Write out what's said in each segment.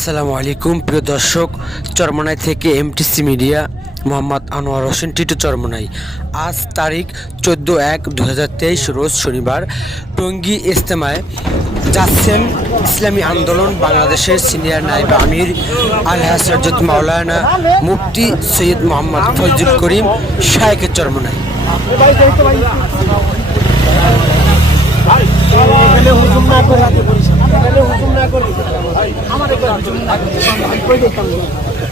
আসসালামু আলাইকুম। প্রিয় দর্শক, চরমনাই থেকে এমটিসি মিডিয়া মোহাম্মদ আনোয়ার হোসেন, টিটু চরমনাই। আজ তারিখ চোদ্দ এক দু রোজ শনিবার। টঙ্গী ইস্তেমায় যাচ্ছেন ইসলামী আন্দোলন বাংলাদেশের সিনিয়র নাইব আমির আলহাজ সরজত মাওলানা মুফতি সৈয়দ মোহাম্মদ ফজল করিম শাহেকের চরমনাই।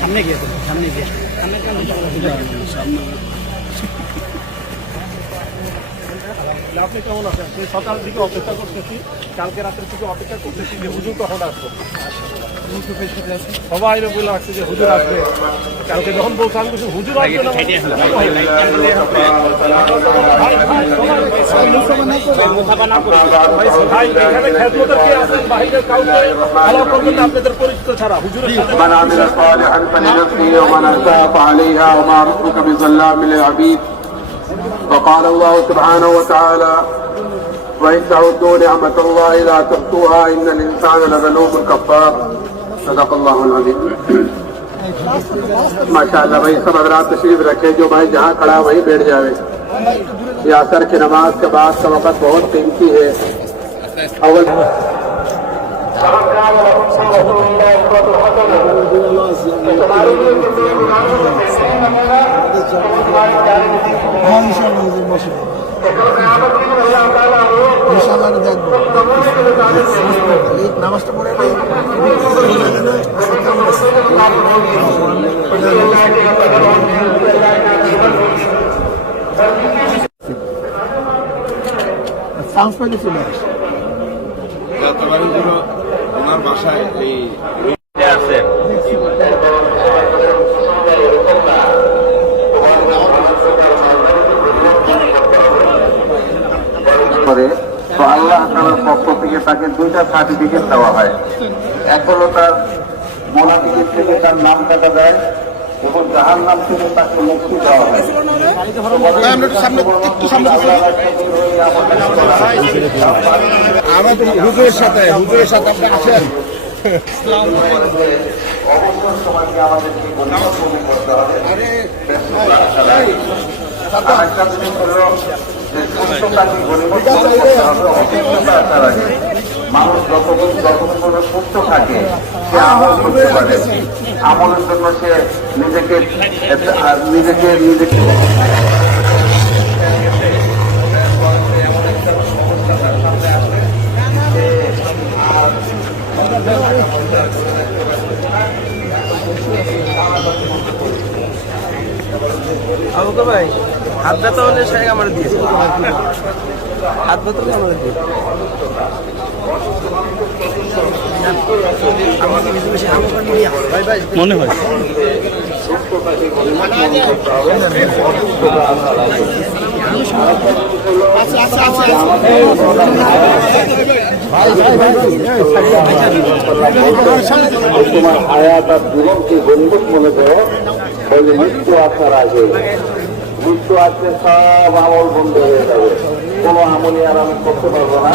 সামনে গিয়ে সামনে গিয়ে। সামনে আপনি কেমন আছেন? সেই সকাল থেকে অপেক্ষা করতেছি, কালকে রাতের থেকে অপেক্ষা করতেছি যে হুজুর কখন আসবে। সবাই বলে রাখছে যে হুজুর আসবে কালকে যখন বলছে আমি বলছি, হুজুর আসবে না ভাই এখানে খেদমতের কে আছেন বাহিরের কাউকে ভালো করবেন না আপনাদের পরিচিত ছাড়া হুজুরের সাথে من عمل صالحا فلنفسه ومن اساء فعليها وما ربك بظلام للعبيد وقال الله سبحانه وتعالى وان تعدوا نعمه الله لا تحصوها ان الانسان لظلوم كفار माशा भाई, सब हजरात तशरीफ़ रखे, जो भाई जहाँ खड़ा वहीं बैठ जावे। यासर की नमाज़ के बाद का वक़्त बहुत कीमती है। अवल নামাজটা চান্স পাইলে চলে আসে ওনার বাসায় এই করে তো আল্লাহ তালার পক্ষ থেকে তাকে দুইটা সার্টিফিকেট দেওয়া হয়। এক হলো তার মোনাফিকের থেকে তার নাম কাটা দেয় এবং জাহার নাম থেকে তাকে মুক্তি দেওয়া হয়। আমাদের হুজুরের সাথে হুজুরের সাথে আপনি আছেন? অবসর সময়কে গুরুত্বপূর্ণ করতে হবে? আরেকটা জিনিস হলো যে সুস্থতাকে গরিবত্ব করতে হবে অসুস্থতা আসার আগে। মানুষ যতক্ষণ যতক্ষণ পর্যন্ত সুস্থ থাকে, সে আমল করতে পারে। আমলের জন্য সে নিজেকে নিজেকে নিজেকে আমাকে ভাই, হাত ব্যথা হলে শাহেক আমার দিয়েছে হাত ব্যথা হলে আমার দিয়ে আমাকে বেশি বেশি আমাকে নিয়ে ভাই ভাই মনে হয়। তোমার হায়াত আর জীবনকে গরিবত মনে করো বলে মৃত্যু আসার আগে মৃত্যু আসলে সব আমল বন্ধ হয়ে। যাবে কোনো আমলই আর আমি করতে পারব না